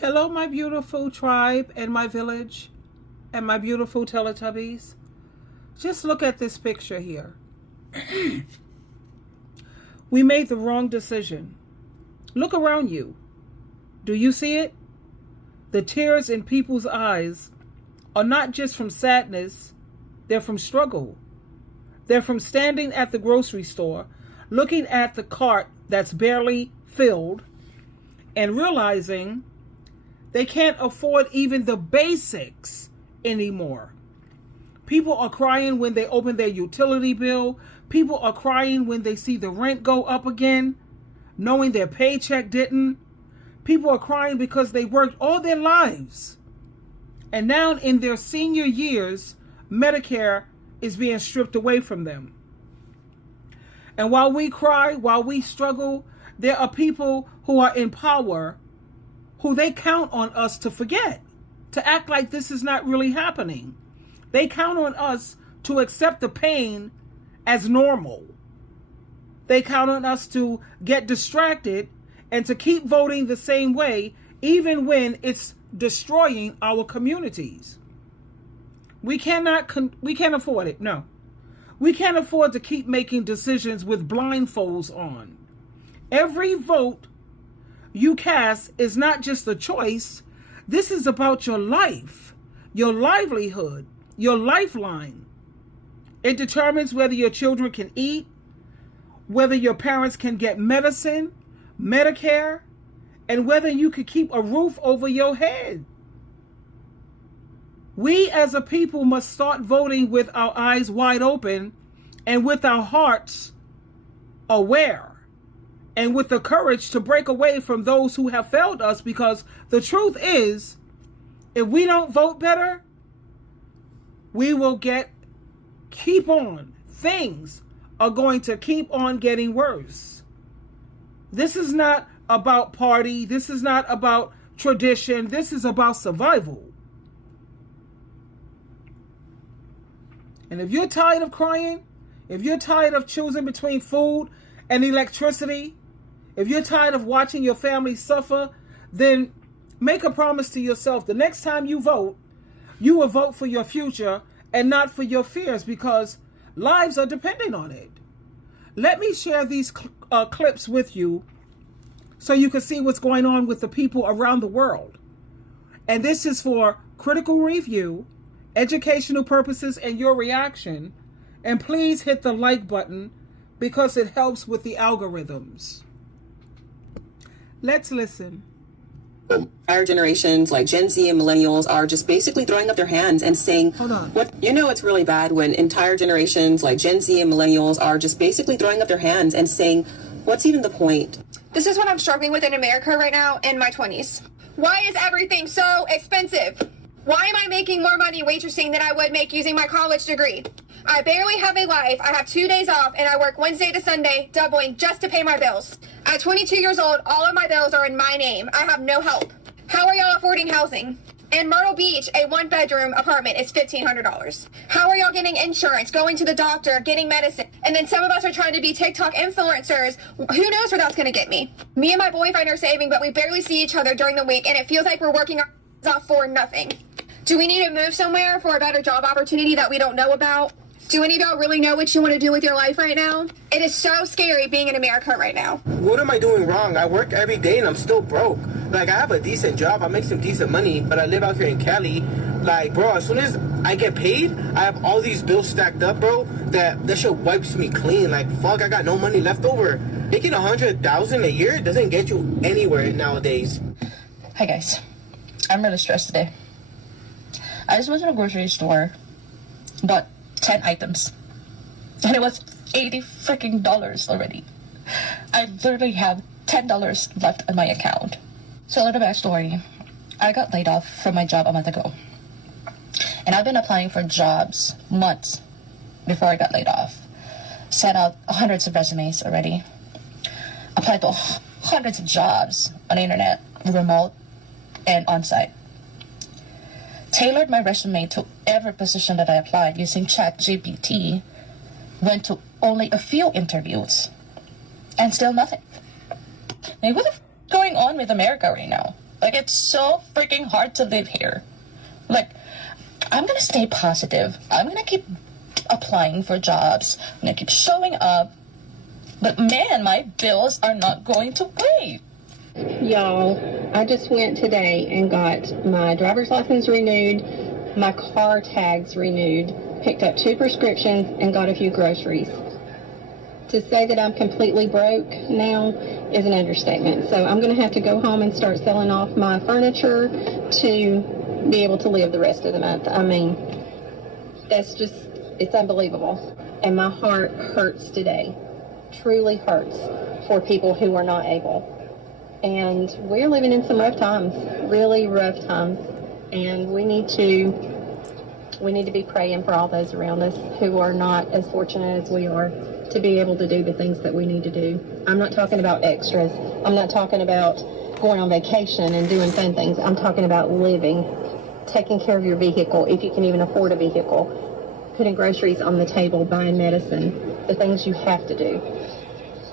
Hello, my beautiful tribe and my village and my beautiful Teletubbies. Just look at this picture here. We made the wrong decision. Look around you. Do you see it? The tears in people's eyes are not just from sadness, they're from struggle. They're from standing at the grocery store, looking at the cart that's barely filled, and realizing they can't afford even the basics anymore. People are crying when they open their utility bill. People are crying when they see the rent go up again, knowing their paycheck didn't. People are crying because they worked all their lives. And now in their senior years, Medicare is being stripped away from them. And while we cry, while we struggle, there are people who are in power who they count on us to forget, to act like this is not really happening. They count on us to accept the pain as normal. They count on us to get distracted and to keep voting the same way, even when it's destroying our communities. We can't afford it. No. We can't afford to keep making decisions with blindfolds on. Every vote you cast is not just a choice. This is about your life, your livelihood, your lifeline. It determines whether your children can eat, whether your parents can get medicine, Medicare, and whether you can keep a roof over your head. We as a people must start voting with our eyes wide open and with our hearts aware, and with the courage to break away from those who have failed us, because the truth is, if we don't vote better, we will keep on. Things are going to keep on getting worse. This is not about party. This is not about tradition. This is about survival. And if you're tired of crying, if you're tired of choosing between food and electricity, if you're tired of watching your family suffer, then make a promise to yourself. The next time you vote, you will vote for your future and not for your fears, because lives are depending on it. Let me share these clips with you so you can see what's going on with the people around the world. And this is for critical review, educational purposes, and your reaction. And please hit the like button because it helps with the algorithms. Let's listen. Our generations like Gen Z and millennials are just basically throwing up their hands and saying, Hold on. It's really bad when entire generations like Gen Z and millennials are just basically throwing up their hands and saying, what's even the point? This is what I'm struggling with in America right now in my 20s. Why is everything so expensive? Why am I making more money waitressing than I would make using my college degree? I barely have a life. I have 2 days off and I work Wednesday to Sunday, doubling just to pay my bills. At 22 years old, all of my bills are in my name. I have no help. How are y'all affording housing? In Myrtle Beach, a one-bedroom apartment is $1,500. How are y'all getting insurance, going to the doctor, getting medicine? And then some of us are trying to be TikTok influencers. Who knows where that's going to get me? Me and my boyfriend are saving, but we barely see each other during the week, and it feels like we're working our off for nothing. Do we need to move somewhere for a better job opportunity that we don't know about? Do any of y'all really know what you want to do with your life right now? It is so scary being in America right now. What am I doing wrong? I work every day and I'm still broke. Like, I have a decent job, I make some decent money, but I live out here in Cali. Like, bro, as soon as I get paid, I have all these bills stacked up, bro, that shit wipes me clean. Like, fuck, I got no money left over. Making $100,000 a year doesn't get you anywhere nowadays. Hi guys, I'm really stressed today. I just went to the grocery store, bought 10 items, and it was $80 freaking already. I literally have $10 left on my account. So a little backstory. I got laid off from my job a month ago. And I've been applying for jobs months before I got laid off. Sent out hundreds of resumes already. Applied to hundreds of jobs on the internet, remote, and on-site. Tailored my resume to every position that I applied using ChatGPT. Went to only a few interviews. And still nothing. Like, what the f- going on with America right now? Like, it's so freaking hard to live here. Like, I'm gonna stay positive. I'm gonna keep applying for jobs. I'm gonna keep showing up. But man, my bills are not going to wait. Y'all, I just went today and got my driver's license renewed, my car tags renewed, picked up 2 prescriptions, and got a few groceries. To say that I'm completely broke now is an understatement. So I'm going to have to go home and start selling off my furniture to be able to live the rest of the month. I mean, it's unbelievable. And my heart hurts today. Truly hurts for people who are not able. And we're living in some rough times, really rough times. And we need to be praying for all those around us who are not as fortunate as we are to be able to do the things that we need to do. I'm not talking about extras. I'm not talking about going on vacation and doing fun things. I'm talking about living, taking care of your vehicle, if you can even afford a vehicle, putting groceries on the table, buying medicine, the things you have to do.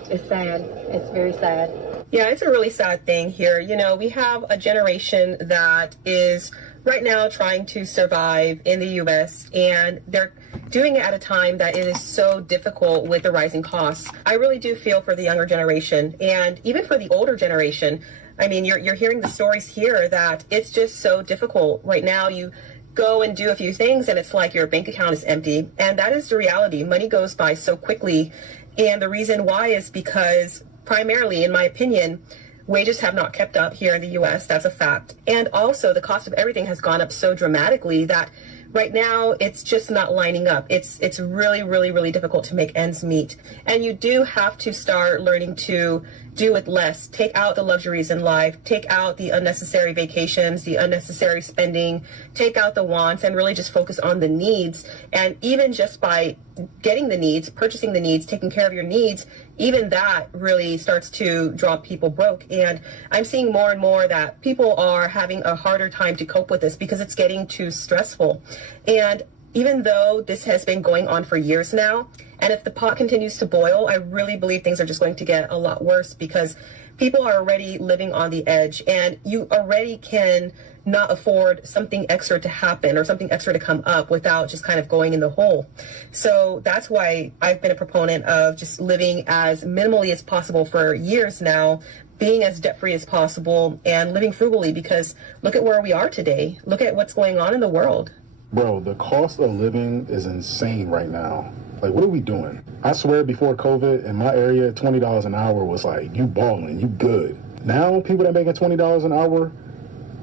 It's sad. It's very sad. Yeah, it's a really sad thing here. You know, we have a generation that is right now trying to survive in the U.S., and they're doing it at a time that it is so difficult with the rising costs. I really do feel for the younger generation, and even for the older generation. I mean, you're hearing the stories here that it's just so difficult. Right now, you go and do a few things, and it's like your bank account is empty, and that is the reality. Money goes by so quickly, and the reason why is because primarily, in my opinion, wages have not kept up here in the U.S. That's a fact. And also the cost of everything has gone up so dramatically that right now it's just not lining up. It's really, really, really difficult to make ends meet. And you do have to start learning to do with less. Take out the luxuries in life. Take out the unnecessary vacations, the unnecessary spending. Take out the wants and really just focus on the needs. And even just by getting the needs, purchasing the needs, taking care of your needs, even that really starts to draw people broke. And I'm seeing more and more that people are having a harder time to cope with this because it's getting too stressful. And even though this has been going on for years now, and if the pot continues to boil, I really believe things are just going to get a lot worse because people are already living on the edge, and you already can not afford something extra to happen or something extra to come up without just kind of going in the hole. So that's why I've been a proponent of just living as minimally as possible for years now, being as debt-free as possible and living frugally, because look at where we are today. Look at what's going on in the world. Bro, the cost of living is insane right now. Like, what are we doing? I swear before COVID, in my area, $20 an hour was like, you balling, you good. Now, people that making $20 an hour,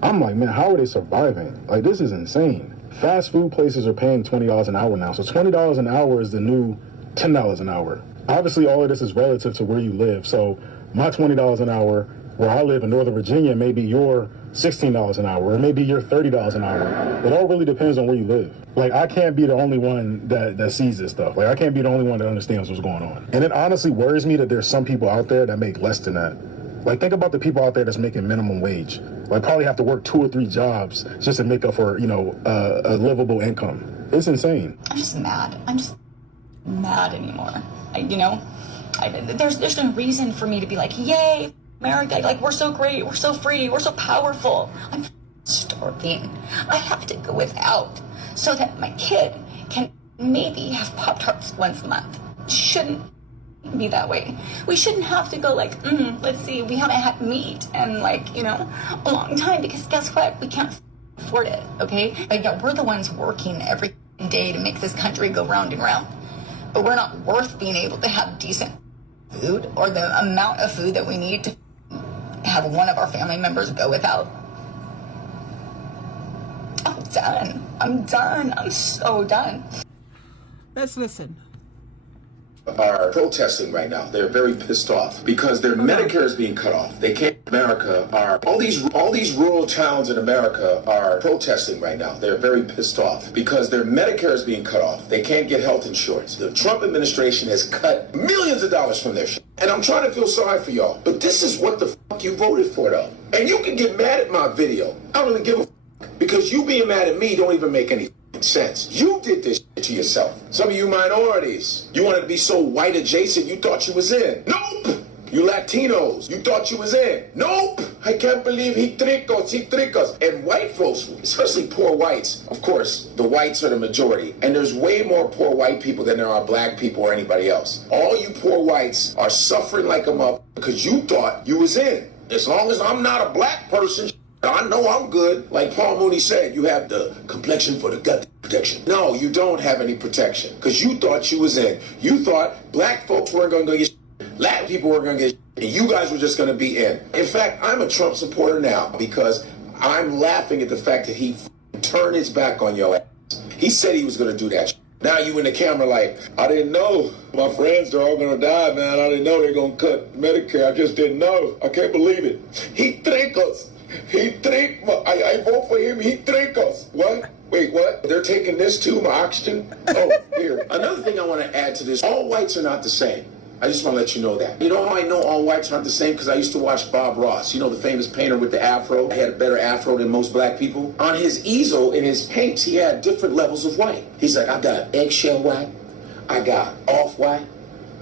I'm like, man, how are they surviving? Like, this is insane. Fast food places are paying $20 an hour now. So $20 an hour is the new $10 an hour. Obviously, all of this is relative to where you live. So my $20 an hour, where I live in Northern Virginia, maybe your $16 an hour, or maybe you're $30 an hour. It all really depends on where you live. Like, I can't be the only one that sees this stuff. Like, I can't be the only one that understands what's going on. And it honestly worries me that there's some people out there that make less than that. Like, think about the people out there that's making minimum wage. Like, probably have to work 2 or 3 jobs just to make up for, you know, a livable income. It's insane. I'm just mad. I'm just mad anymore. There's no reason for me to be like, yay, America, like, we're so great, we're so free, we're so powerful. I'm starving. I have to go without so that my kid can maybe have Pop-Tarts once a month. Shouldn't be that way. We shouldn't have to go like, let's see, we haven't had meat in a long time, because guess what? We can't afford it, okay? Like, yeah, we're the ones working every day to make this country go round and round. But we're not worth being able to have decent food or the amount of food that we need to have one of our family members go without. I'm done. I'm done. I'm so done. Let's listen. Are protesting right now. They're very pissed off because their Medicare is being cut off. They can't. America are all these rural towns in America are protesting right now. They're very pissed off because their Medicare is being cut off. They can't get health insurance. The Trump administration has cut millions of dollars from their shit. And I'm trying to feel sorry for y'all, but this is what the fuck you voted for, though. And you can get mad at my video. I don't really give a fuck, because you being mad at me don't even make any sense. You did this shit to yourself. Some of you minorities, you wanted to be so white adjacent you thought you was in. Nope! You Latinos, you thought you was in. Nope. I can't believe he tricos. And white folks, especially poor whites, of course, the whites are the majority. And there's way more poor white people than there are black people or anybody else. All you poor whites are suffering like a mother because you thought you was in. As long as I'm not a black person, I know I'm good. Like Paul Mooney said, you have the complexion for the gut protection. No, you don't have any protection because you thought you was in. You thought black folks weren't going to get Latin people weren't going to get and you guys were just going to be in. In fact, I'm a Trump supporter now because I'm laughing at the fact that he turned his back on your ass. He said he was going to do that. Now you in the camera like, I didn't know. My friends, they're all going to die, man. I didn't know they're going to cut Medicare. I just didn't know. I can't believe it. He tricos. I vote for him. He tricos. What? Wait, what? They're taking this too, my oxygen? Oh, here. Another thing I want to add to this, all whites are not the same. I just want to let you know that. You know how I know all whites aren't the same? Because I used to watch Bob Ross. You know, the famous painter with the afro? He had a better afro than most black people. On his easel, in his paints, he had different levels of white. He's like, I got eggshell white, I got off-white,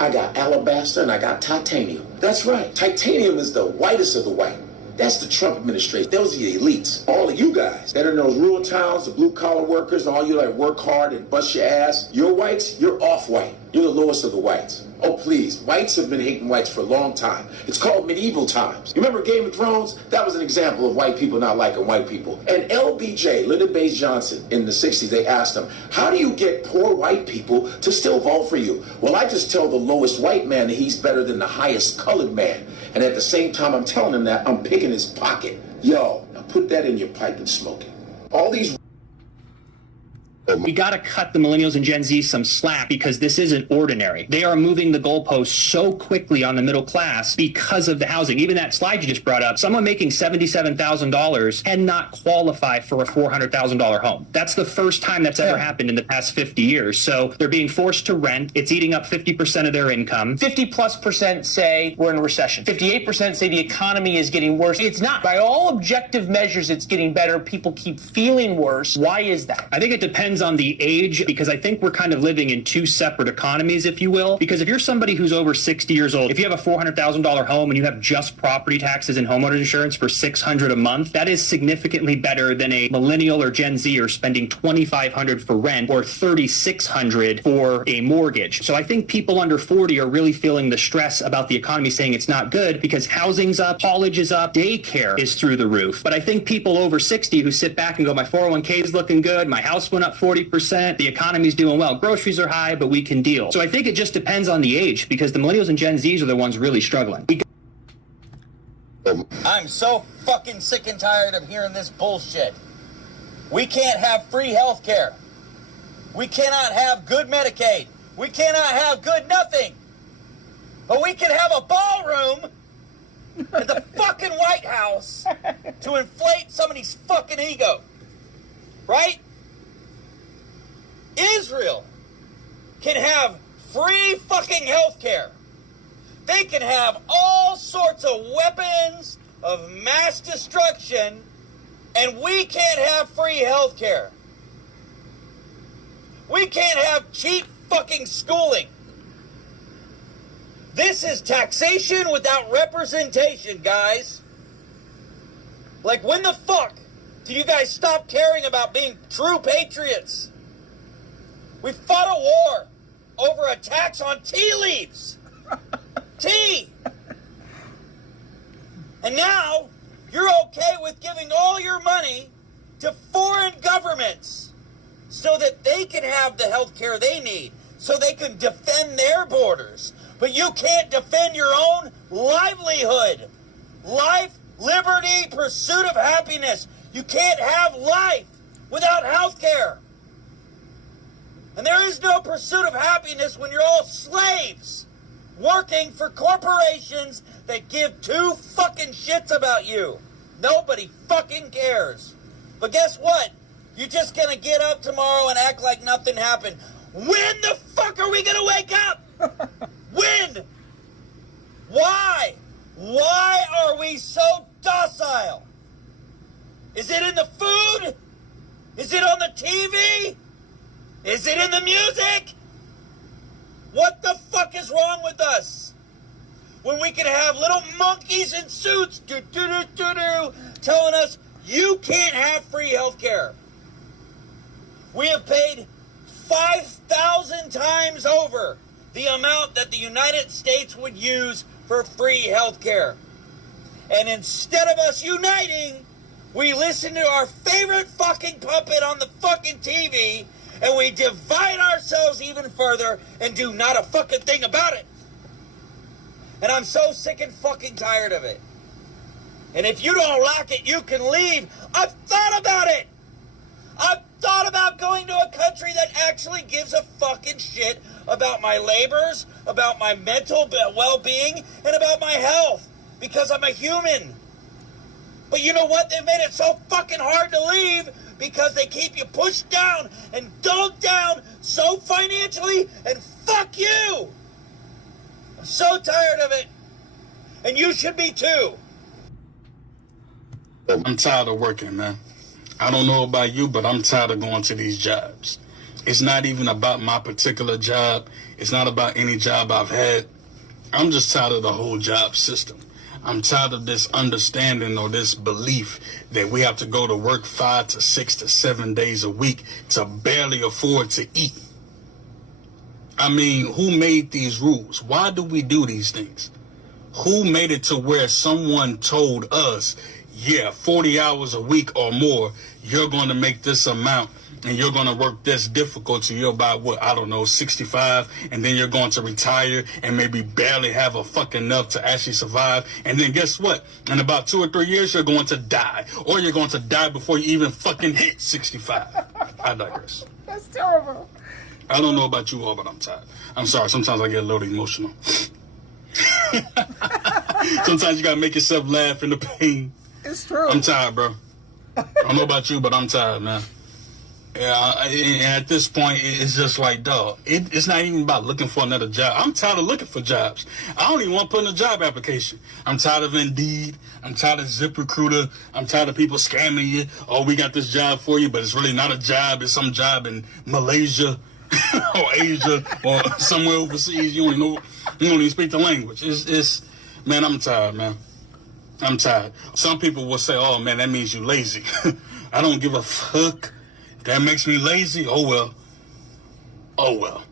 I got alabaster, and I got titanium. That's right. Titanium is the whitest of the white. That's the Trump administration. Those are the elites. All of you guys that are in those rural towns, the blue-collar workers, all you that work hard and bust your ass, you're whites, you're off-white. You're the lowest of the whites. Oh, please. Whites have been hating whites for a long time. It's called medieval times. You remember Game of Thrones? That was an example of white people not liking white people. And LBJ, Lyndon Baines Johnson, in the 60s, they asked him, how do you get poor white people to still vote for you? Well, I just tell the lowest white man that he's better than the highest colored man. And at the same time I'm telling him that, I'm picking his pocket. Yo, now put that in your pipe and smoke it. All these... We got to cut the millennials and Gen Z some slack because this isn't ordinary. They are moving the goalposts so quickly on the middle class because of the housing. Even that slide you just brought up, someone making $77,000 cannot qualify for a $400,000 home. That's the first time that's ever happened in the past 50 years. So they're being forced to rent. It's eating up 50% of their income. 50+% say we're in a recession. 58% say the economy is getting worse. It's not. By all objective measures, it's getting better. People keep feeling worse. Why is that? I think it depends on the age, because I think we're kind of living in two separate economies, if you will. Because if you're somebody who's over 60 years old, if you have a $400,000 home and you have just property taxes and homeowner insurance for $600 a month, that is significantly better than a millennial or Gen Zer spending $2,500 for rent or $3,600 for a mortgage. So I think people under 40 are really feeling the stress about the economy, saying it's not good because housing's up, college is up, daycare is through the roof. But I think people over 60 who sit back and go, my 401k is looking good, my house went up 40%, the economy's doing well, groceries are high, but we can deal. So I think it just depends on the age, because the millennials and Gen Zs are the ones really struggling. I'm so fucking sick and tired of hearing this bullshit. We can't have free health care. We cannot have good Medicaid. We cannot have good nothing. But we can have a ballroom at the fucking White House to inflate somebody's fucking ego. Right? Israel can have free fucking health care. They can have all sorts of weapons of mass destruction, and we can't have free health care. We can't have cheap fucking schooling. This is taxation without representation, guys. Like, when the fuck do you guys stop caring about being true patriots? We fought a war over a tax on tea leaves. Tea. And now you're okay with giving all your money to foreign governments so that they can have the health care they need, so they can defend their borders. But you can't defend your own livelihood. Life, liberty, pursuit of happiness. You can't have life without health care. And there is no pursuit of happiness when you're all slaves working for corporations that give two fucking shits about you. Nobody fucking cares. But guess what? You're just gonna get up tomorrow and act like nothing happened. When the fuck are we gonna wake up? When? Why? Why are we so docile? Is it in the food? Is it on the TV? Is it in the music? What the fuck is wrong with us? when we can have little monkeys in suits telling us you can't have free health care. We have paid 5,000 times over the amount that the United States would use for free health care. And instead of us uniting, we listen to our favorite fucking puppet on the fucking TV, and we divide ourselves even further and do not a fucking thing about it. And I'm so sick and fucking tired of it. And if you don't like it, you can leave. I've thought about it. I've thought about going to a country that actually gives a fucking shit about my labors, about my mental well-being, and about my health, because I'm a human. But you know what? They made it so fucking hard to leave because they keep you pushed down and dulled down so financially, and fuck you. I'm so tired of it. And you should be too. I'm tired of working, man. I don't know about you, but I'm tired of going to these jobs. It's not even about my particular job. It's not about any job I've had. I'm just tired of the whole job system. I'm tired of this understanding or this belief that we have to go to work 5 to 6 to 7 days a week to barely afford to eat. I mean, who made these rules? Why do we do these things? Who made it to where someone told us, yeah, 40 hours a week or more, you're going to make this amount and you're going to work this difficult till you're about, 65, and then you're going to retire and maybe barely have a fucking enough to actually survive. And then guess what? In about 2 or 3 years, you're going to die. Or you're going to die before you even fucking hit 65. I digress. That's terrible. I don't know about you all, but I'm tired. I'm sorry. Sometimes I get a little emotional. Sometimes you got to make yourself laugh in the pain. It's true. I'm tired, bro. I don't know about you, but I'm tired, man. Yeah, and at this point, it's just like, dog, it's not even about looking for another job. I'm tired of looking for jobs. I don't even want to put in a job application. I'm tired of Indeed. I'm tired of ZipRecruiter. I'm tired of people scamming you. Oh, we got this job for you, but it's really not a job. It's some job in Malaysia or Asia or somewhere overseas. You don't even speak the language. It's man, I'm tired, man. I'm tired. Some people will say, oh, man, that means you're lazy. I don't give a fuck. If that makes me lazy, oh, well. Oh, well.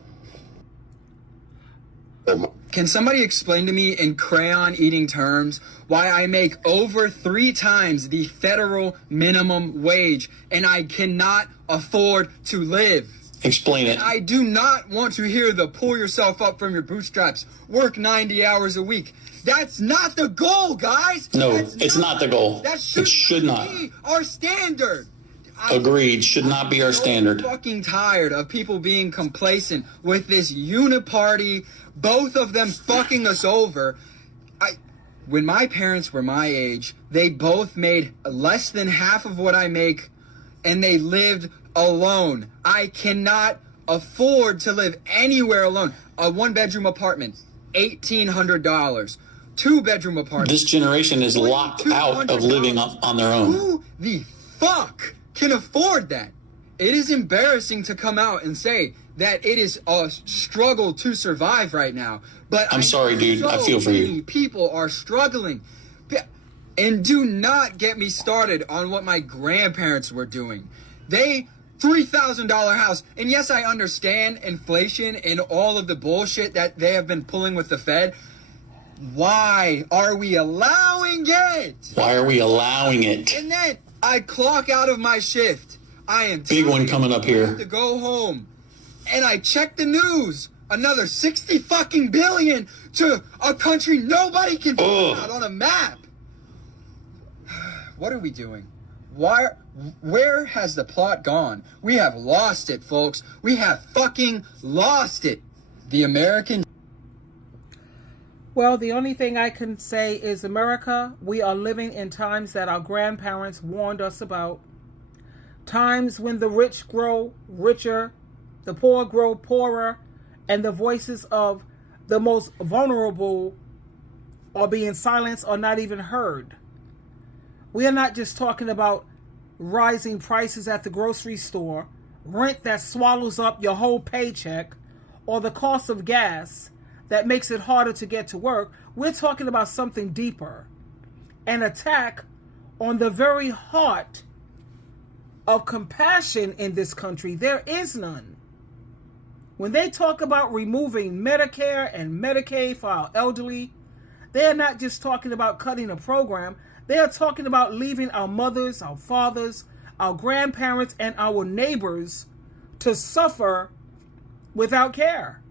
Can somebody explain to me in crayon eating terms why I make over 3 times the federal minimum wage and I cannot afford to live? Explain it. And I do not want to hear the pull yourself up from your bootstraps, work 90 hours a week. That's not the goal, guys. No, it's not the goal. That should not be our standard. Agreed. Should not be our standard. I'm fucking tired of people being complacent with this uniparty, both of them fucking us over. When my parents were my age, they both made less than half of what I make, and they lived alone. I cannot afford to live anywhere alone. A 1-bedroom apartment, $1,800. 2-bedroom apartment. This generation is locked out of living on their own. Who the fuck can afford that? It is embarrassing to come out and say that it is a struggle to survive right now. But I'm sorry, dude. I feel for you. People are struggling. And do not get me started on what my grandparents were doing. They $3,000 house. And yes, I understand inflation and all of the bullshit that they have been pulling with the Fed. Why are we allowing it? Why are we allowing it? And then I clock out of my shift. I am big one coming up here. I have to go home. And I check the news. Another 60 fucking billion to a country nobody can put out on a map. What are we doing? Where has the plot gone? We have lost it, folks. We have fucking lost it. The American... Well, the only thing I can say is, America, we are living in times that our grandparents warned us about. Times when the rich grow richer, the poor grow poorer, and the voices of the most vulnerable are being silenced or not even heard. We are not just talking about rising prices at the grocery store, rent that swallows up your whole paycheck, or the cost of gas that makes it harder to get to work. We're talking about something deeper. An attack on the very heart of compassion in this country. There is none. When they talk about removing Medicare and Medicaid for our elderly, they are not just talking about cutting a program. They are talking about leaving our mothers, our fathers, our grandparents, and our neighbors to suffer without care.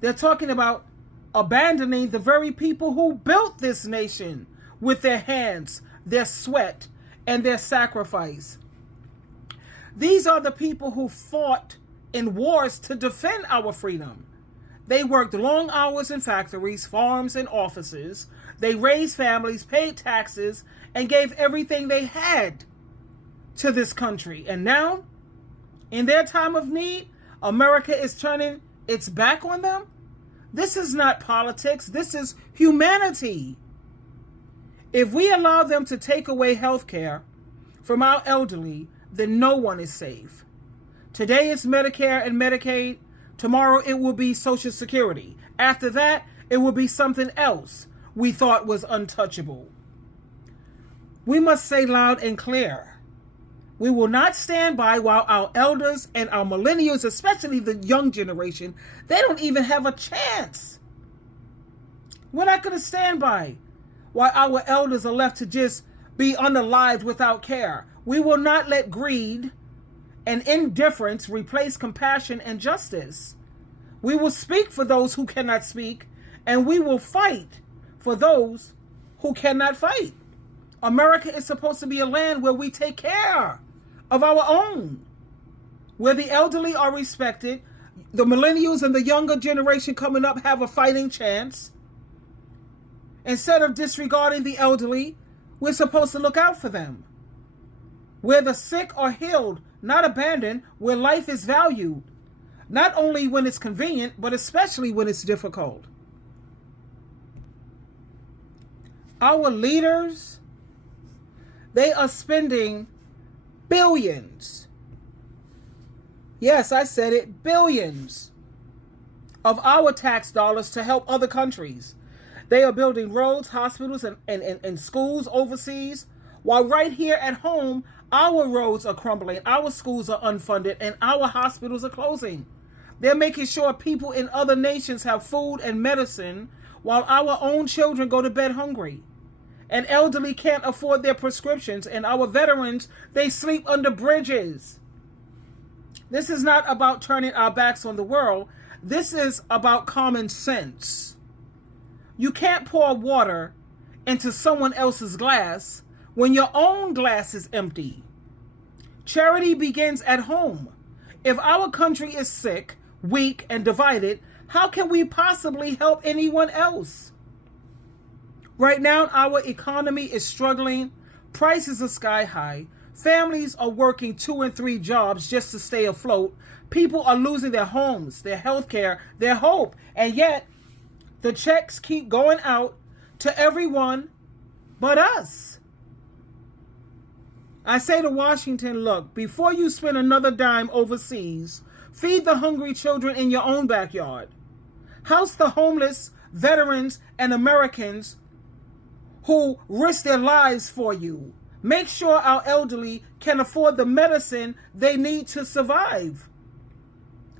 They're talking about abandoning the very people who built this nation with their hands, their sweat, and their sacrifice. These are the people who fought in wars to defend our freedom. They worked long hours in factories, farms, and offices. They raised families, paid taxes, and gave everything they had to this country. And now, in their time of need, America is turning its back on them? This is not politics. This is humanity. If we allow them to take away health care from our elderly, then no one is safe. Today it's Medicare and Medicaid. Tomorrow it will be Social Security. After that, it will be something else we thought was untouchable. We must say loud and clear, we will not stand by while our elders and our millennials, especially the young generation, they don't even have a chance. We're not going to stand by while our elders are left to just be unalived without care. We will not let greed and indifference replace compassion and justice. We will speak for those who cannot speak, and we will fight for those who cannot fight. America is supposed to be a land where we take care of our own, where the elderly are respected, the millennials and the younger generation coming up have a fighting chance. Instead of disregarding the elderly, we're supposed to look out for them. Where the sick are healed, not abandoned, where life is valued, not only when it's convenient, but especially when it's difficult. Our leaders, they are spending billions. Yes, I said it, billions of our tax dollars to help other countries. They are building roads, hospitals, and schools overseas, while right here at home, our roads are crumbling, our schools are unfunded, and our hospitals are closing. They're making sure people in other nations have food and medicine, while our own children go to bed hungry. And elderly can't afford their prescriptions, and our veterans, they sleep under bridges. This is not about turning our backs on the world. This is about common sense. You can't pour water into someone else's glass when your own glass is empty. Charity begins at home. If our country is sick, weak, and divided, how can we possibly help anyone else? Right now, our economy is struggling. Prices are sky high. Families are working 2 and 3 jobs just to stay afloat. People are losing their homes, their health care, their hope. And yet, the checks keep going out to everyone but us. I say to Washington, look, before you spend another dime overseas, feed the hungry children in your own backyard. House the homeless, veterans, and Americans who risk their lives for you. Make sure our elderly can afford the medicine they need to survive.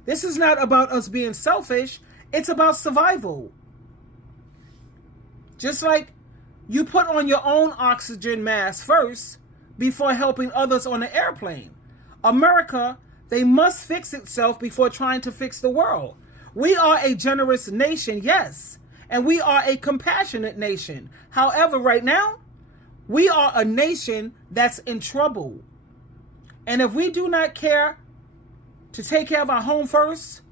This is not about us being selfish. It's about survival. Just like you put on your own oxygen mask first before helping others on an airplane. America, they must fix itself before trying to fix the world. We are a generous nation, yes, and we are a compassionate nation. However, right now, we are a nation that's in trouble. And if we do not care to take care of our home first,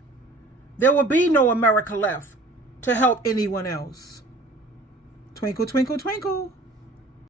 there will be no America left to help anyone else. Twinkle, twinkle, twinkle.